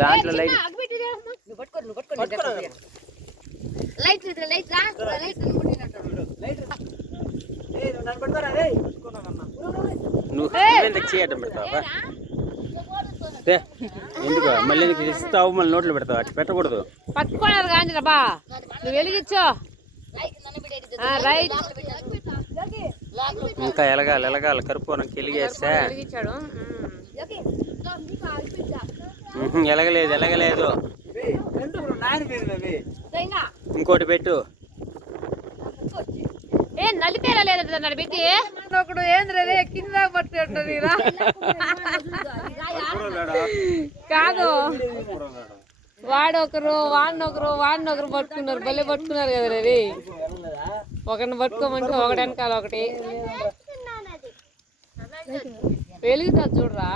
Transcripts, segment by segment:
దాంట్లో లైట్ నువ్వు ఎందుకు చేయటం పెడతావా? ఎందుకు మళ్ళీ ఎందుకు ఇస్తావు? మళ్ళీ నోట్లో పెడతావు? అట్లా పెట్టకూడదు. పట్టుకోలేదు కానీ బా నువ్వు వెలిగించో. ఇంకా ఎలగాలి కర్పూరం వెలిగేస్తే ఎలగలేదు. ఇంకోటి పెట్టు. ఏ నలిపేలా లేదు నడిపెట్టి ఒకడు ఏంద్రే కింద పట్టుకుంటుంది కాదు. వాడొకరు వాడినొకరు పట్టుకున్నారు. భలే పట్టుకున్నారు కదా రవి. ఒకరిని పట్టుకోమంటే ఒకటి వెనకాల ఒకటి వెలుగుతా చూడరా.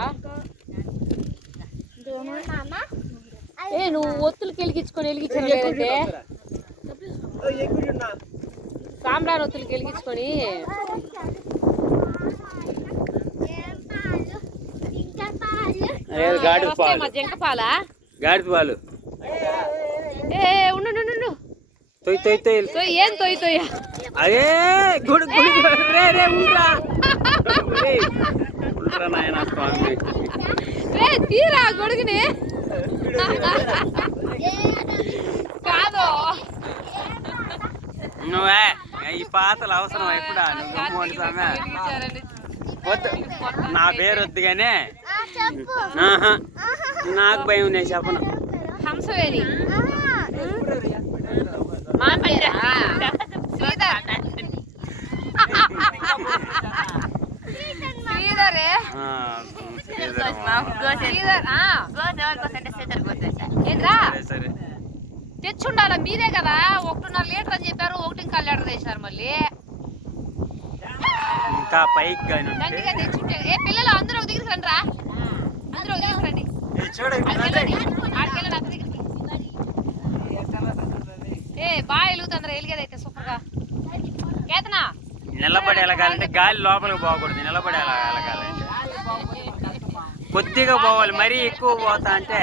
ఏ నువ్వు ఒత్తులకి వెలిగించాను లేదంటే సాంబ్రాన్ ఒత్తులకి వెలిగించుకొని జంక పాలా గాడిద పాలు. ఏ ఉండు తొయ్ ఏం తొయ్య అదే గుడి ఉండరా నాయన స్వామి. తీరా గొడుగుని కాదు. నువ్వే ఈ పాతలు అవసరం ఎప్పుడా? వద్దు నా పేరు వద్దు కానీ నాకు భయం. నేను చెప్పను. హంసవేణి తెచ్చుండాలా మీరే కదా. 1.5 లీటర్ అని చెప్పారు, 1.25 లీటర్ వేసారు. మళ్ళీ ఇంకా పైకి దండిగా తెచ్చుంటే. ఏ పిల్లలు అందరూ ఒక దగ్గరికి రండి రా. అందరూ ఒక దగ్గరికి రండి. ఏ బాగా వెలుగుతుందిరా. వెలిగేదైతే సూపర్ గా. కేతనా నిలబడి వెళ్ళగాలంటే గాలి లోపలికి పోకూడదు. నిలబడి వెళ్ళగాలంటే కొద్దిగా పోవాలి. మరీ ఎక్కువ పోతా అంటే